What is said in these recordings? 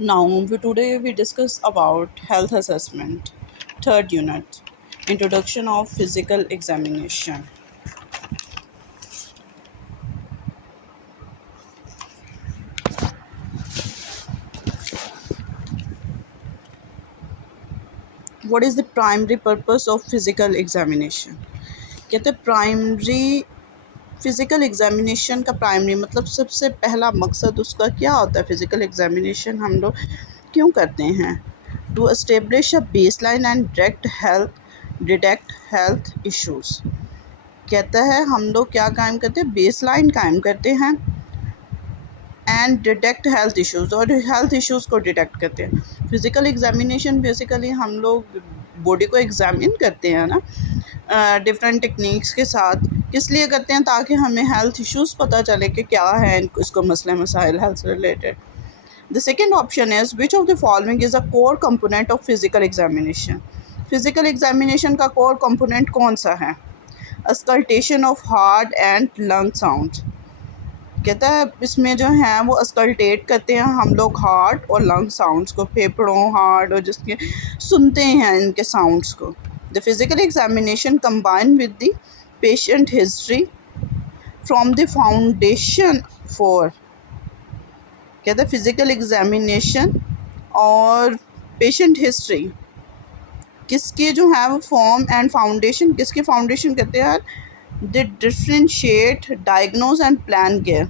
Now, today we discuss about health assessment, third unit, introduction of physical examination. What is the primary purpose of physical examination? कहते primary physical examination का primary मतलब सबसे पहला मकसद उसका क्या होता है? फिज़िकल एग्जामिनेशन हम लोग क्यों करते हैं? To establish a baseline and detect health issues. कहता है हम लोग क्या कायम करते हैं? बेसलाइन कायम करते हैं एंड डिटेक्ट हेल्थ इश्यूज़, और हेल्थ इश्यूज़ को डिटेक्ट करते हैं। फिज़िकल एग्जामिनेशन बेसिकली हम लोग बॉडी को एग्जामिन करते हैं ना, डिफरेंट टेक्निक्स के साथ। किस लिए करते हैं? ताकि हमें हेल्थ इश्यूज़ पता चले कि क्या है इसको मसले मसाइल हेल्थ से related. The second option is which of the following is a core component of physical examination. Physical examination का कोर कंपोनेंट कौन सा है? Auscultation of heart and lung sound. कहता है इसमें जो है वो अस्कल्टेट करते हैं हम लोग हार्ट और लंग साउंड्स को, फेफड़ों, हार्ट और जिसके सुनते हैं इनके साउंड्स को। The physical examination combine with the patient history from the foundation for. कहता है फिज़िकल एग्जामिनेशन और पेशेंट हिस्ट्री किसके जो है वो फॉर्म एंड फाउंडेशन, किसके फाउंडेशन कहते हैं? The differentiate diagnose and plan care.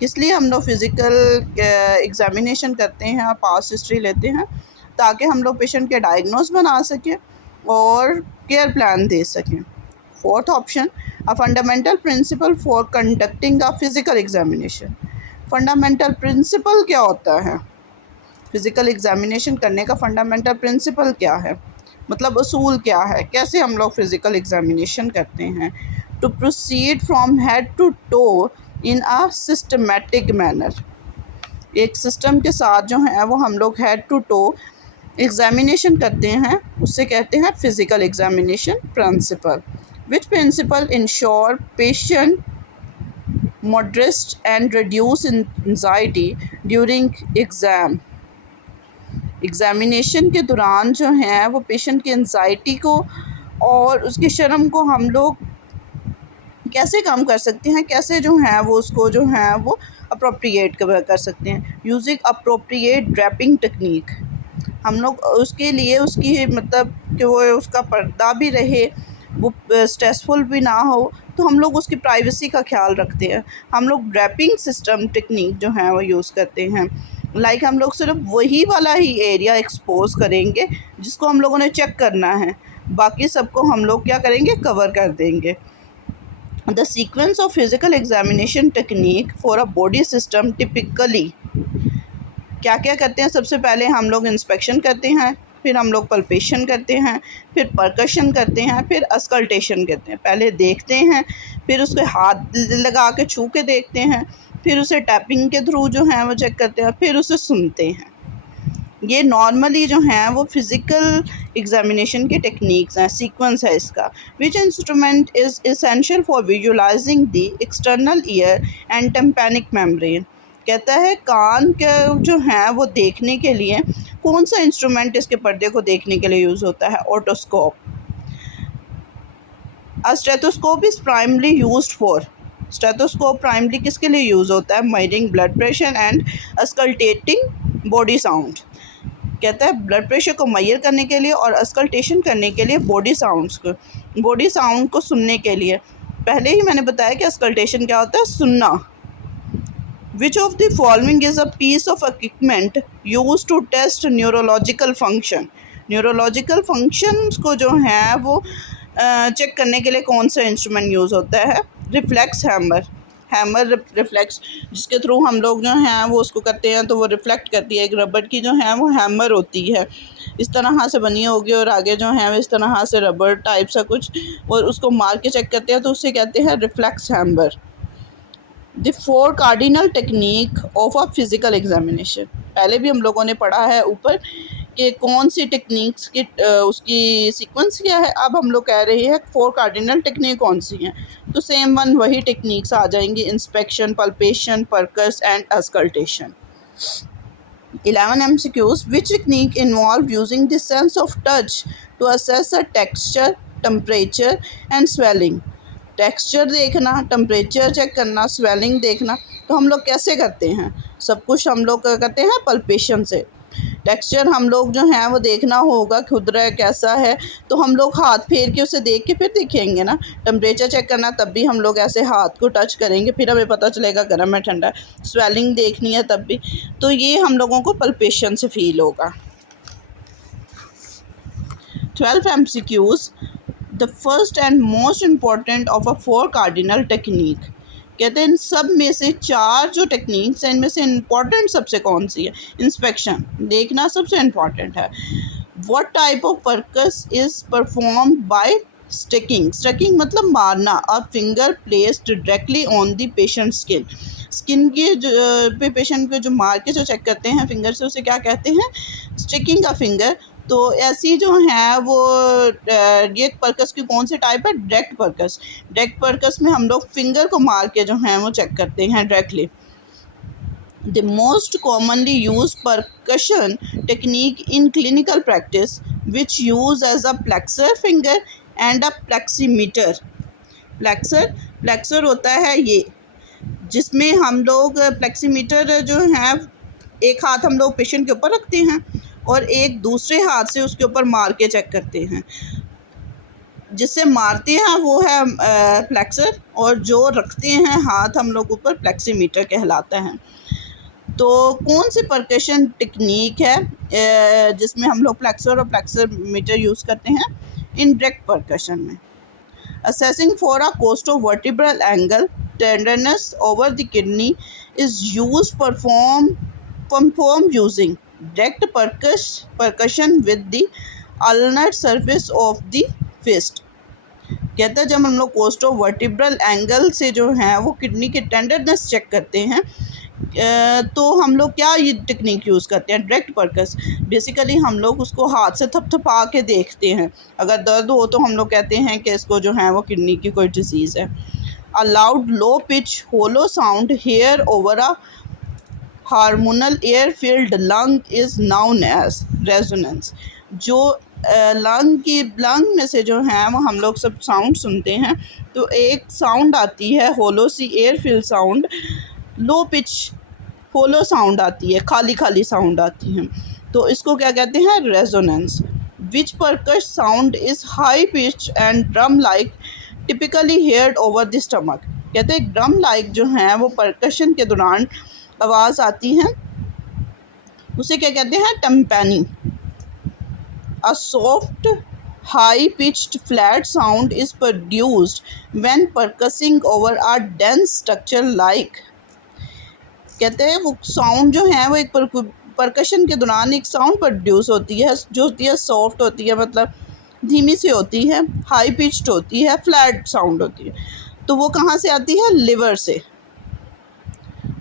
किस लिए हम लोग फिज़िकल एग्जामिनेशन करते हैं और पास्ट हिस्ट्री लेते हैं? ताकि हम लोग पेशेंट के डायग्नोज बना सकें और केयर प्लान दे सकें। Fourth option, a fundamental principle for conducting a physical examination. Fundamental principle क्या होता है? फिज़िकल एग्जामिनेशन करने का फंडामेंटल प्रिंसिपल क्या है? मतलब असूल क्या है? कैसे हम लोग फिज़िकल एग्जामिनेशन करते हैं? To proceed from head to toe in a systematic manner. एक सिस्टम के साथ जो है वो हम लोग हेड टू टो एग्जामिनेशन करते हैं, उससे कहते हैं physical examination principle. Which principle ensure patient moderate and reduce anxiety during exam. Examination के दौरान जो है वो पेशेंट की एंजाइटी को और उसकी शर्म को हम लोग कैसे कम कर सकते हैं, कैसे जो है वो उसको जो है वो अप्रोप्रिएट कर सकते हैं? Using appropriate draping technique. हम लोग उसके लिए उसकी मतलब कि वो उसका पर्दा भी रहे, वो स्ट्रेसफुल भी ना हो, तो हम लोग उसकी प्राइवेसी का ख्याल रखते हैं। हम लोग ड्रैपिंग सिस्टम टेक्निक जो है वो यूज़ करते हैं। लाइक हम लोग सिर्फ वही वाला ही एरिया एक्सपोज करेंगे जिसको हम लोगों ने चेक करना है, बाकी सबको हम लोग क्या करेंगे? कवर कर देंगे। The sequence of physical examination technique for a body system typically क्या क्या करते हैं? सबसे पहले हम लोग इंस्पेक्शन करते हैं, फिर हम लोग पल्पेशन करते हैं, फिर परकशन करते हैं, फिर अस्कल्टेशन करते हैं। पहले देखते हैं, फिर उसके हाथ लगा के छू के देखते हैं, फिर उसे टैपिंग के थ्रू जो है वो चेक करते हैं, फिर उसे सुनते हैं। ये नॉर्मली जो हैं वो फिज़िकल एग्जामिनेशन के टेक्निक्स हैं, सीक्वेंस है इसका। Which instrument is essential for visualising the external ear and tympanic membrane. कहता है कान के जो हैं वो देखने के लिए कौन सा इंस्ट्रूमेंट इसके पर्दे को देखने के लिए यूज़ होता है? Otoscope. A stethoscope is primary used for. Stethoscope primary किसके लिए यूज़ होता है? Measuring blood pressure and auscultating body sound. कहता है ब्लड प्रेशर को मेजर करने के लिए और अस्कल्टेशन करने के लिए बॉडी साउंड को सुनने के लिए। पहले ही मैंने बताया कि अस्कल्टेशन क्या होता है? सुनना। Which of the following is a piece of equipment use to test neurological function. Neurological functions को जो है वो चेक करने के लिए कौन सा इंस्ट्रूमेंट यूज़ होता है? रिफ्लेक्स हैमर रिफ्लेक्स, जिसके थ्रू हम लोग जो हैं वो उसको करते हैं तो वो रिफ्लेक्ट करती है। एक रबड़ की जो है वो हैमर होती है, इस तरह से बनी होगी और आगे जो है इस तरह से रबड़ टाइप सा कुछ, और उसको मार के चेक करते हैं तो उसे कहते हैं reflex hammer. The four cardinal technique of a physical examination. पहले भी हम लोगों ने पढ़ा है ऊपर कि कौन सी टेक्निक्स की उसकी सीक्वेंस क्या है। अब हम लोग कह रहे हैं फोर कार्डिनल टेक्निक कौन सी हैं, तो सेम वन वही टेक्निक्स आ जाएंगी: inspection, palpation, percuss and auscultation. 11 MCQs. Which technique involve using the sense of touch to assess the texture, temperature and swelling? Texture देखना, टेम्परेचर चेक करना, स्वेलिंग देखना, तो हम लोग कैसे करते हैं? सब कुछ हम लोग करते हैं पल्पेशन से। टेक्सचर हम लोग जो हैं वो देखना होगा खुरदरा है कैसा है, तो हम लोग हाथ फेर के उसे देख के फिर देखेंगे ना। टेम्परेचर चेक करना, तब भी हम लोग ऐसे हाथ को टच करेंगे, फिर हमें पता चलेगा गर्म है ठंडा है। स्वेलिंग देखनी है तब भी, तो ये हम लोगों को पल्पेशन से फील होगा। 12 MCQs. The first and most important of a 4 cardinal technique. कहते हैं इन सब में से 4 जो टेक्निक्स हैं इनमें से इम्पॉर्टेंट सबसे कौन सी है? इंस्पेक्शन देखना सबसे इम्पॉर्टेंट है। What type of perks is perform by sticking? Sticking मतलब मारना। A finger placed directly on the patient skin. Skin के जो पे पेशेंट को जो मार के जो चेक करते हैं फिंगर से, उसे क्या कहते हैं? स्टिकिंग का फिंगर। तो ऐसी जो है वो ये पर्कस की कौन सी टाइप है? Direct perks. डायरेक्ट पर्कस में हम लोग फिंगर को मार के जो है वो चेक करते हैं directly. The most commonly use percussion technique in clinical practice which use as a plexor finger and a pleximeter. Plexor होता है ये, जिसमें हम लोग प्लेक्सीमीटर जो है एक हाथ हम लोग पेशेंट के ऊपर रखते हैं और एक दूसरे हाथ से उसके ऊपर मार के चेक करते हैं। जिससे मारते हैं वो है फ्लेक्सर, और जो रखते हैं हाथ हम लोग ऊपर प्लेक्सीमीटर कहलाता है। तो कौन सी परकशन टेक्निक है जिसमें हम लोग फ्लेक्सर और फ्लेक्सर मीटर यूज़ करते हैं? इन डायरेक्ट परकशन में। Assessing for a costovertebral angle tenderness over the kidney is use perform using direct percussion with the ulnar surface of the fist. कहते हैं जब हम लोग कोस्टोवर्टिब्रल एंगल से जो है वो किडनी के टेंडरनेस चेक करते हैं, तो हम लोग क्या ये टेक्निक यूज़ करते हैं? डायरेक्ट परकस। बेसिकली हम लोग उसको हाथ से थपथपा के देखते हैं। अगर दर्द हो तो हम लोग कहते हैं कि इसको जो है वो किडनी की कोई डिजीज़ है। A loud low pitch hollow sound hear over a hormonal air filled lung is known as resonance. जो लंग में से जो है वो हम लोग सब साउंड सुनते हैं, तो एक साउंड आती है होलो सी air filled sound, low pitch hollow sound आती है, खाली खाली साउंड आती है, तो इसको क्या कहते हैं? Resonance. Which percuss sound is high pitch and drum like typically heard over the stomach. कहते हैं ड्रम लाइक जो है वो परकशन के दौरान आवाज़ आती है, उसे क्या कहते हैं? टम्पैनी। A soft, high-pitched flat sound is produced when percussing over a dense structure like। कहते हैं वो साउंड जो है वो एक परकशन के दौरान एक साउंड प्रोड्यूस होती है, जो होती है सॉफ्ट होती है, मतलब धीमी सी होती है, हाई पिच्ड होती है, फ्लैट साउंड होती है। तो वो कहाँ से आती है? लिवर से।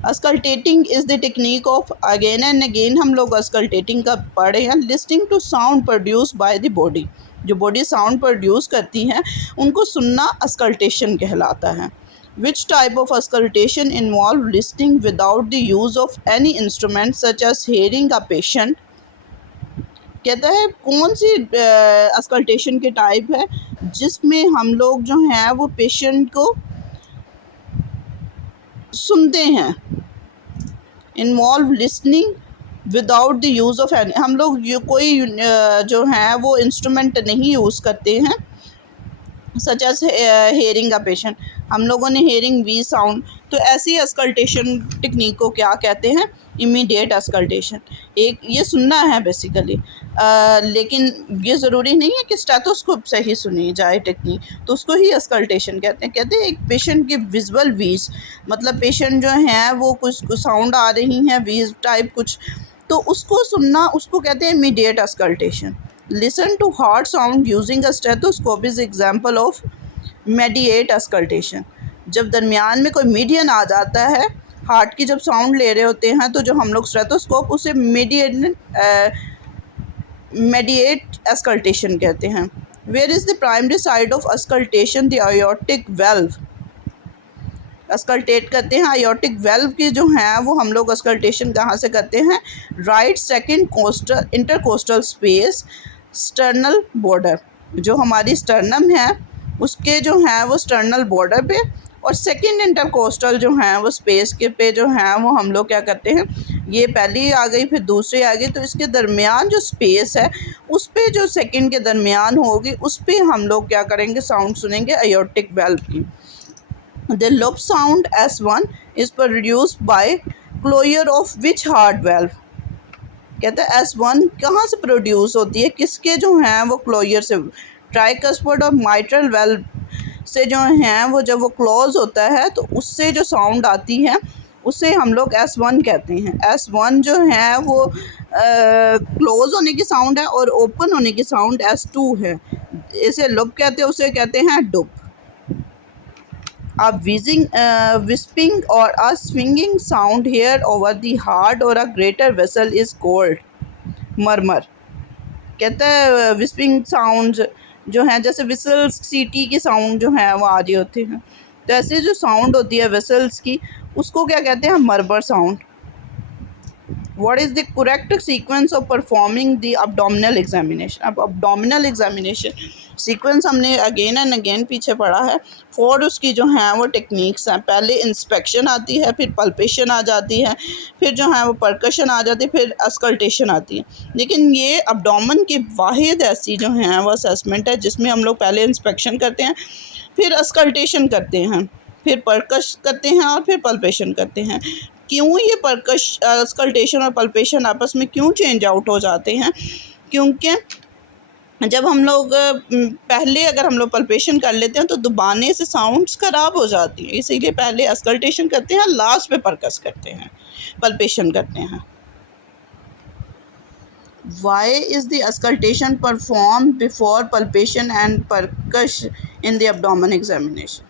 Auscultating is the technique of, again and again हम लोग अस्कल्टेटिंग का पढ़े हैं, listening to sound produce by the body. जो बॉडी साउंड प्रोड्यूस करती हैं उनको सुनना अस्कल्टेशन कहलाता है। Which type of auscultation involve listening without the use of any instrument such as hearing a patient. कहता है कौन सी अस्कल्टेशन के टाइप है जिसमें हम लोग जो हैं वो पेशेंट को सुनते हैं। Involve listening without the use of any, हम लोग कोई जो है वो इंस्ट्रूमेंट नहीं यूज़ करते हैं, such as hearing a patient. हम लोगों ने हेयरिंग वी साउंड, तो ऐसी अस्कल्टेशन टेक्निक को क्या कहते हैं? Immediate auscultation. एक ये सुनना है बेसिकली, लेकिन ये ज़रूरी नहीं है कि स्टेथोस्कोप से ही सुनी जाए टेक्निक, तो उसको ही अस्कल्टेशन कहते हैं। कहते हैं एक पेशेंट की विजुअल वीज, मतलब पेशेंट जो हैं वो कुछ साउंड आ रही हैं वीज टाइप कुछ, तो उसको सुनना, उसको कहते हैं immediate auscultation. Listen to heart sound using a stethoscope is example of mediate auscultation. जब दरमियान में कोई मीडियन आ जाता है, हार्ट की जब साउंड ले रहे होते हैं, तो जो हम लोग स्टेथोस्कोप उसे मेडिएट अस्कल्टेशन कहते हैं। Where is the primary site of auscultation? The aortic valve. Auscultate करते हैं। आयोटिक वेल्व की जो है वो हम लोग अस्कल्टेशन कहाँ से करते हैं, right second coastal intercostal space sternal border, जो हमारी स्टर्नम है उसके जो है वो स्टर्नल बॉर्डर पे, और सेकंड इंटरकोस्टल जो है वो स्पेस के पे जो है वो हम लोग क्या करते हैं, ये पहली आ गई फिर दूसरी आ गई, तो इसके दरमियान जो स्पेस है उस पे जो सेकंड के दरमियान होगी उस पे हम लोग क्या करेंगे, साउंड सुनेंगे आयोटिक वेल्व की। The loop sound S1 is produced by closure of which heart valve. कहते हैं S1 कहाँ से प्रोड्यूस होती है, किसके जो हैं वो क्लोयर से, ट्राइकस्पर्ड और माइट्रल वेल्व से जो हैं वो जब वो क्लोज होता है तो उससे जो साउंड आती है उसे हम लोग S1 कहते हैं। S1 जो है वो क्लोज होने की साउंड है और ओपन होने की साउंड S2 है। इसे लुप कहते हैं, उसे कहते हैं डुप। A wisping or a swinging sound here over the heart or a greater vessel is called murmur। कहते हैं विस्पिंग साउंड जो हैं, जैसे विसल्स सीटी की साउंड जो है वो आ रही होती हैं, तो ऐसे जो साउंड होती है विसल्स की उसको क्या कहते हैं, murmur sound. What is the correct sequence of performing the abdominal examination? अब abdominal examination सीक्वेंस हमने अगेन एंड अगेन पीछे पढ़ा है। 4 उसकी जो हैं वो टेक्निक्स हैं। पहले इंस्पेक्शन आती है, फिर पल्पेशन आ जाती है, फिर जो है वो परकशन आ जाती है, फिर अस्कल्टेशन आती है। लेकिन ये अब्डोमेन की वाहिद ऐसी जो हैं वो असेसमेंट है जिसमें हम लोग पहले इंस्पेक्शन करते हैं, फिर अस्कल्टेशन करते हैं, फिर परकश करते हैं और फिर पल्पेशन करते हैं। क्यों ये परकश अस्कल्टेशन और पल्पेशन आपस में क्यों चेंज आउट हो जाते हैं, क्योंकि जब हम लोग पहले अगर हम लोग पल्पेशन कर लेते हैं तो दबाने से साउंड्स ख़राब हो जाती हैं, इसीलिए पहले अस्कल्टेशन करते हैं, लास्ट पे परकस करते हैं, पल्पेशन करते हैं। Why is the auscultation performed before palpation and percussion in the abdomen examination?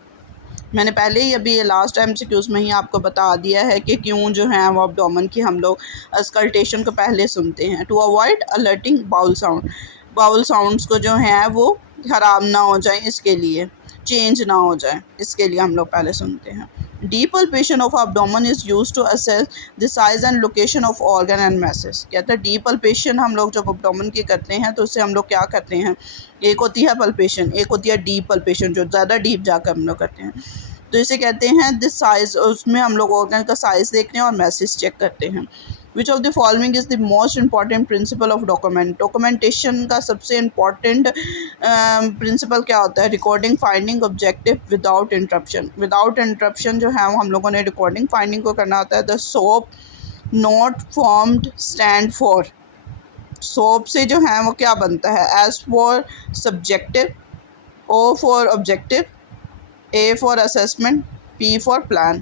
मैंने पहले ही अभी ये लास्ट MCQs में ही आपको बता दिया है कि क्यों जो है वो अब्डोमेन की हम लोग अस्कल्टेशन को पहले सुनते हैं। To avoid altering bowel sound, bowel sounds को जो है वो ख़राब ना हो जाए, इसके लिए चेंज ना हो जाए, इसके लिए हम लोग पहले सुनते हैं। Deep palpation of abdomen is used to assess the size and location of organ and masses. कहते हैं डीप पल्पेशन हम लोग जब अब्डोमेन की करते हैं तो उससे हम लोग क्या करते हैं, एक होती है पल्पेशन, एक होती है डीप पल्पेशन जो ज़्यादा डीप जाकर हम लोग करते हैं, तो इसे कहते हैं दिस साइज। उसमें हम लोग ऑर्गन का साइज़ देखते हैं और मैसेज चेक करते हैं। विच of the following is the most important principle of documentation का सबसे इम्पॉर्टेंट प्रिंसिपल क्या होता है, recording finding objective without interruption. Without interruption जो है वो हम लोगों ने रिकॉर्डिंग फाइंडिंग को करना होता है। The SOAP note formed stand for, SOAP से जो है वो क्या बनता है, S for subjective, O for objective, A for assessment, P for plan.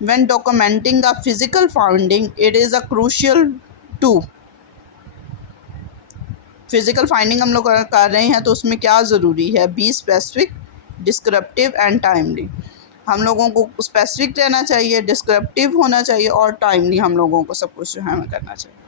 When documenting a physical finding, it is a crucial to physical finding हम लोग कर रहे हैं तो उसमें क्या ज़रूरी है, be specific, descriptive and timely। हम लोगों को स्पेसिफिक रहना चाहिए, डिस्क्रिप्टिव होना चाहिए और टाइमली हम लोगों को सब कुछ जो है हमें करना चाहिए।